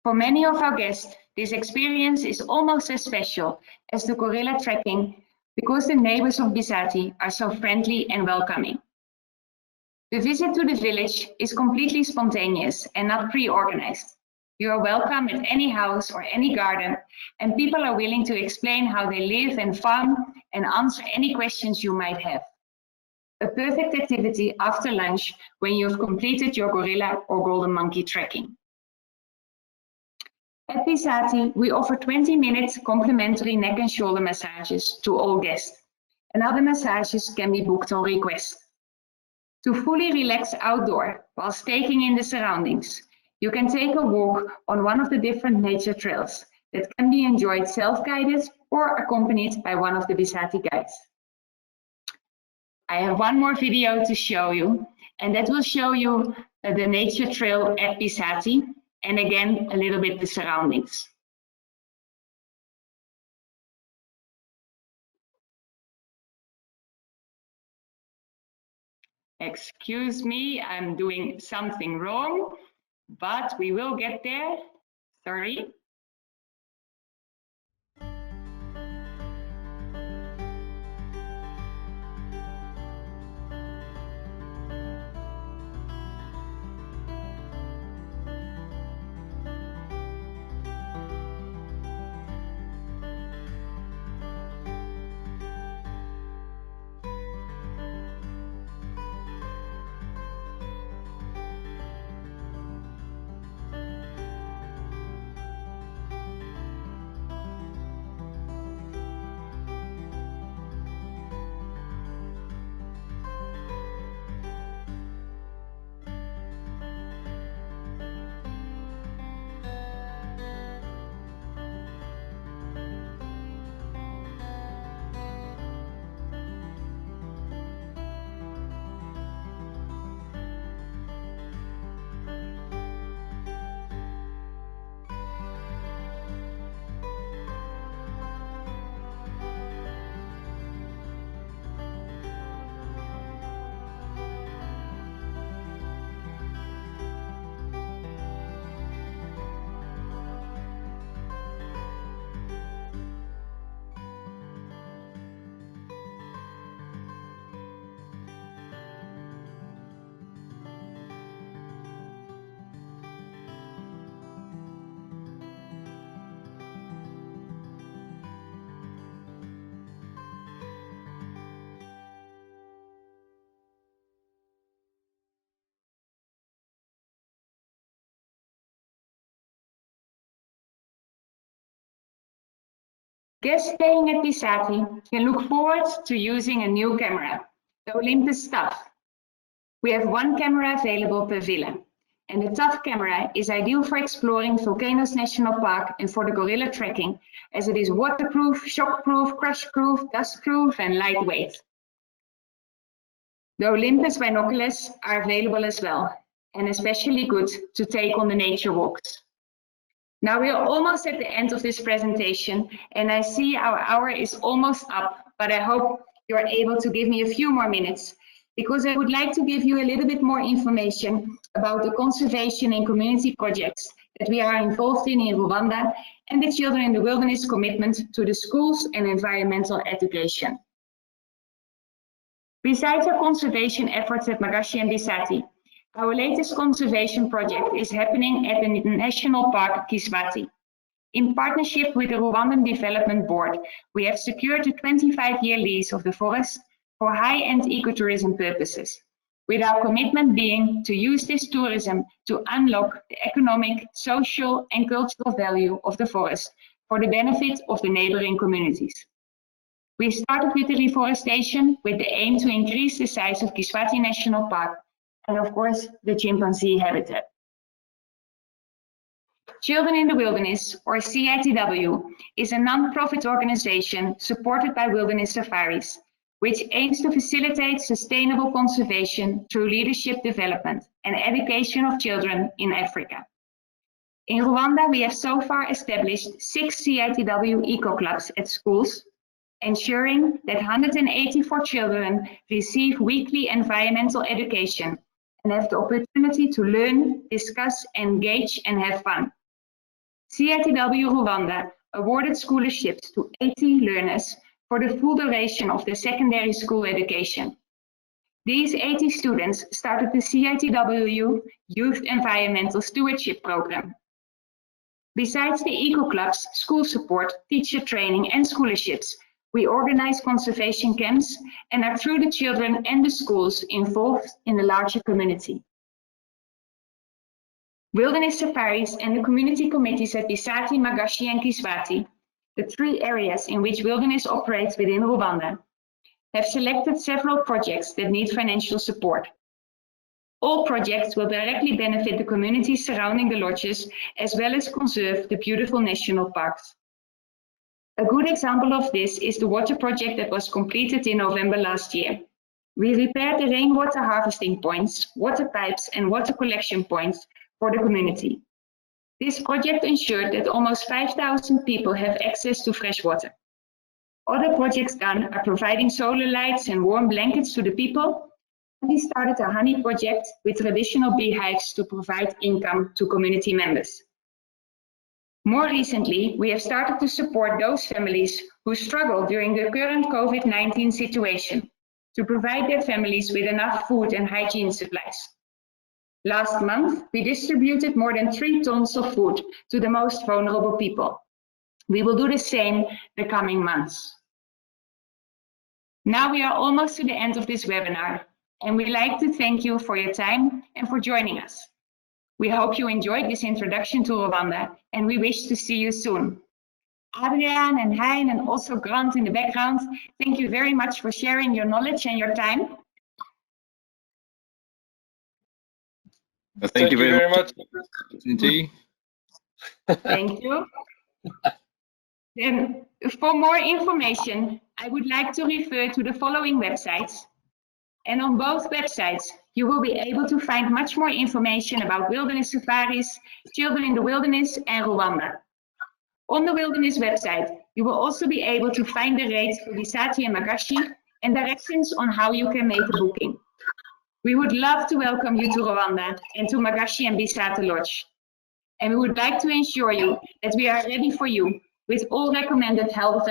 For many of our guests, this experience is almost as special as the gorilla trekking because the neighbors of Bisate are so friendly and welcoming. The visit to the village is completely spontaneous and not pre-organized. You are welcome at any house or any garden, and people are willing to explain how they live and farm and answer any questions you might have. A perfect activity after lunch when you have completed your gorilla or golden monkey trekking. At Bisate, we offer 20-minute complimentary neck and shoulder massages to all guests, and other massages can be booked on request. To fully relax outdoor whilst taking in the surroundings, you can take a walk on one of the different nature trails that can be enjoyed self-guided or accompanied by one of the Bisate guides. I have one more video to show you, and that will show you the nature trail at Bisate, and again, a little bit the surroundings. Excuse me, I'm doing something wrong, but we will get there. Sorry. Guests staying at Bisate can look forward to using a new camera, the Olympus TAF. We have one camera available per villa, and the TAF camera is ideal for exploring Volcanoes National Park and for the gorilla trekking, as it is waterproof, shockproof, crash-proof, dustproof, and lightweight. The Olympus binoculars are available as well, and especially good to take on the nature walks. Now we are almost at the end of this presentation, and I see our hour is almost up, but I hope you are able to give me a few more minutes, because I would like to give you a little bit more information about the conservation and community projects that we are involved in Rwanda, and the Children in the Wilderness commitment to the schools and environmental education. Besides our conservation efforts at Magashi and Bisate, our latest conservation project is happening at the National Park Kiswati. In partnership with the Rwandan Development Board, we have secured a 25-year lease of the forest for high-end ecotourism purposes, with our commitment being to use this tourism to unlock the economic, social, and cultural value of the forest for the benefit of the neighboring communities. We started with the reforestation with the aim to increase the size of Kiswati National Park and of course the chimpanzee habitat. Children in the Wilderness, or CITW, is a non-profit organization supported by Wilderness Safaris, which aims to facilitate sustainable conservation through leadership development and education of children in Africa. In Rwanda, we have so far established 6 CITW eco-clubs at schools, ensuring that 184 children receive weekly environmental education and have the opportunity to learn, discuss, engage, and have fun. CITW Rwanda awarded scholarships to 80 learners for the full duration of their secondary school education. These 80 students started the CITW Youth Environmental Stewardship Program. Besides the eco clubs, school support, teacher training and scholarships, we organize conservation camps and are through the children and the schools involved in the larger community. Wilderness safaris and the community committees at Bisate, Magashi and Kiswati, the 3 areas in which wilderness operates within Rwanda, have selected several projects that need financial support. All projects will directly benefit the communities surrounding the lodges, as well as conserve the beautiful national parks. A good example of this is the water project that was completed in November last year. We repaired the rainwater harvesting points, water pipes and water collection points for the community. This project ensured that almost 5,000 people have access to fresh water. Other projects done are providing solar lights and warm blankets to the people. And we started a honey project with traditional beehives to provide income to community members. More recently, we have started to support those families who struggle during the current COVID-19 situation to provide their families with enough food and hygiene supplies. Last month, we distributed more than 3 tons of food to the most vulnerable people. We will do the same the coming months. Now we are almost to the end of this webinar, and we'd like to thank you for your time and for joining us. We hope you enjoyed this introduction to Rwanda, and we wish to see you soon. Adriaan and Hein and also Grant in the background, thank you very much for sharing your knowledge and your time. Thank you very much. Thank you. Then, for more information, I would like to refer to the following websites. And on both websites, you will be able to find much more information about wilderness safaris, children in the wilderness, and Rwanda. On the wilderness website, you will also be able to find the rates for Bisate and Magashi and directions on how you can make a booking. We would love to welcome you to Rwanda and to Magashi and Bisate Lodge. And we would like to ensure you that we are ready for you with all recommended health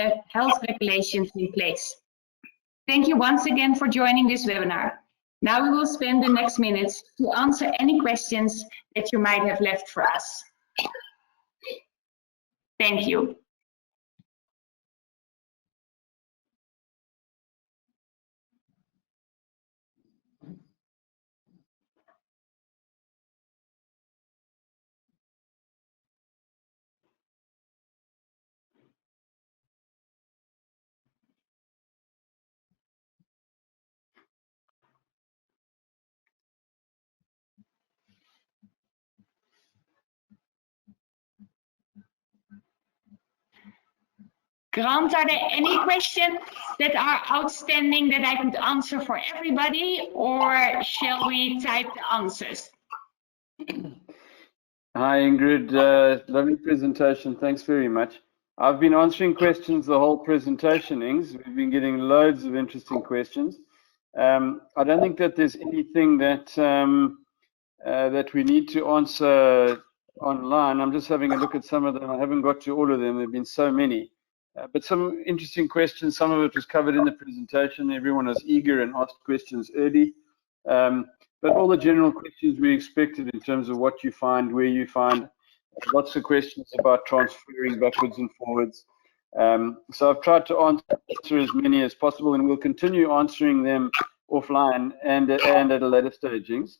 regulations in place. Thank you once again for joining this webinar. Now we will spend the next minutes to answer any questions that you might have left for us. Thank you. Grant, are there any questions that are outstanding that I could answer for everybody, or shall we type the answers? Hi, Ingrid. Lovely presentation. Thanks very much. I've been answering questions the whole presentation, Ings. We've been getting loads of interesting questions. I don't think that there's anything that that we need to answer online. I'm just having a look at some of them. I haven't got to all of them. There have been so many. But some interesting questions. Some of it was covered in the presentation. Everyone was eager and asked questions early. But all the general questions we expected in terms of what you find, where you find, lots of questions about transferring backwards and forwards. So I've tried to answer as many as possible, and we'll continue answering them offline and at a later stagings.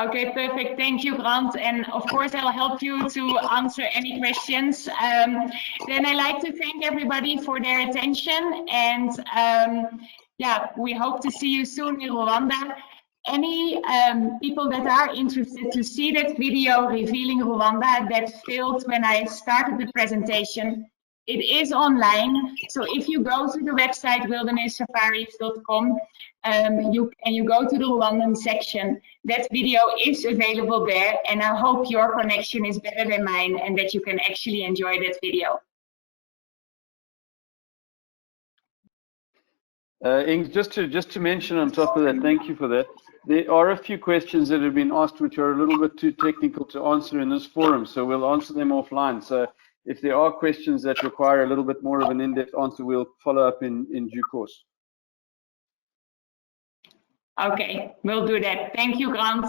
Okay, perfect. Thank you, Grant. And of course, I'll help you to answer any questions. Then I'd like to thank everybody for their attention. And yeah, we hope to see you soon in Rwanda. Any people that are interested to see that video revealing Rwanda that failed when I started the presentation, it is online. So if you go to the website wildernesssafaris.com and you go to the Rwandan section, that video is available there. And I hope your connection is better than mine and that you can actually enjoy that video. Ing, just to mention on top of that, thank you for that. There are a few questions that have been asked which are a little bit too technical to answer in this forum, so we'll answer them offline. So if there are questions that require a little bit more of an in-depth answer, we'll follow up in due course. Okay, we'll do that. Thank you, Grant.